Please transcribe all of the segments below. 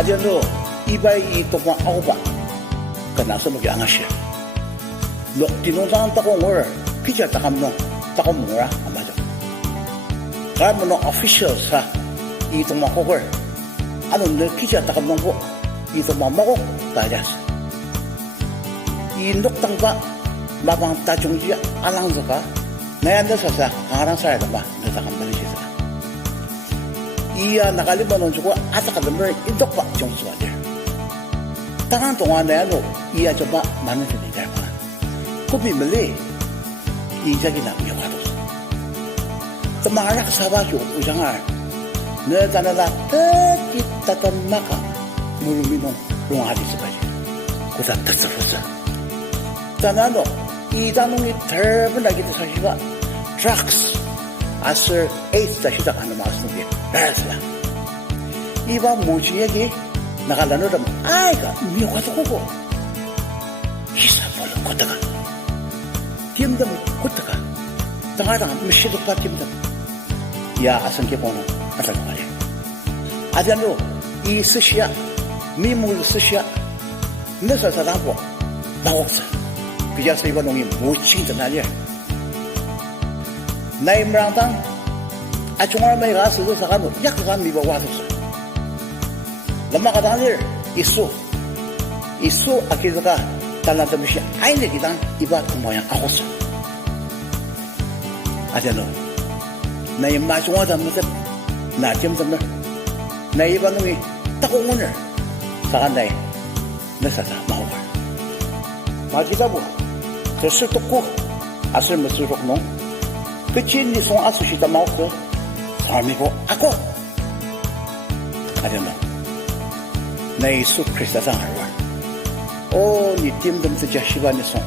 아전도 이바이 또한 아오바 그나서 뭐 양아시 로 디노장 따고 뭘 피자 따감노 따고 뭐라 안 맞아 가면은 오피셜사 이 동마 호걸 아는 너 피자 따감노 이 동마 먹고 다자스 이 녹당바 마방 따중지 알랑서가 내가 넣어서 가랑 살아야 봐 내가 한번 해서 이야 나갈리면은 주고 아삭하던걸 인덕바 정수가 돼. 땅한 동안 내야노 이야 좀봐 많은 소리 될거나. 고비 멀리 이자기 남녀 와도. 또 말락 사바죠 우장알. 너 자나라 뜻이 따뜻 마가 무릎이는 롱아리스까지. 고사 뜻으로서. 자나노 이단웅이 더블나기도 사실과 드럭스 아슬 에이스다 시작하는 말씀이 알았어요. 이봐 뭐지 얘기 나갈라는 아이가 미워가지고 고고 희사벌로 걷다가 김담 걷다가 당하랑 미시도파 김담 야 아성게 보는 아들 말이야. 아자노 이 스시야 미물 스시야 너서 사람고 나옥사 그자서 이번 놈이 뭐치기도 날이야. 나이 무랑당 아중얼마이 가서도 사가도 약간 미버 와줬어. 넘어가다 일 이수 아키드가 달라더미시 아이네기당 이바 모양 아고서. 아자노 나이 마중하다 못해 나쯤 덤을 나이 반응이 딱 오늘 사간다이 너사사 마오걸 마지가부 저 술떡고 아슬 무슬록 농 그치 니송 아수시다 마오서 사람이고 아고 아자노 나 예수 그리스도상 알와 오 니팀덤스 자시바니 송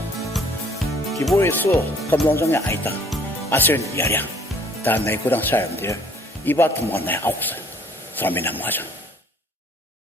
기보에서 검동정에 아이다 아슬 야량 다 나이 구당 사람들 이바 도망 나이 아고서 사람이 남아져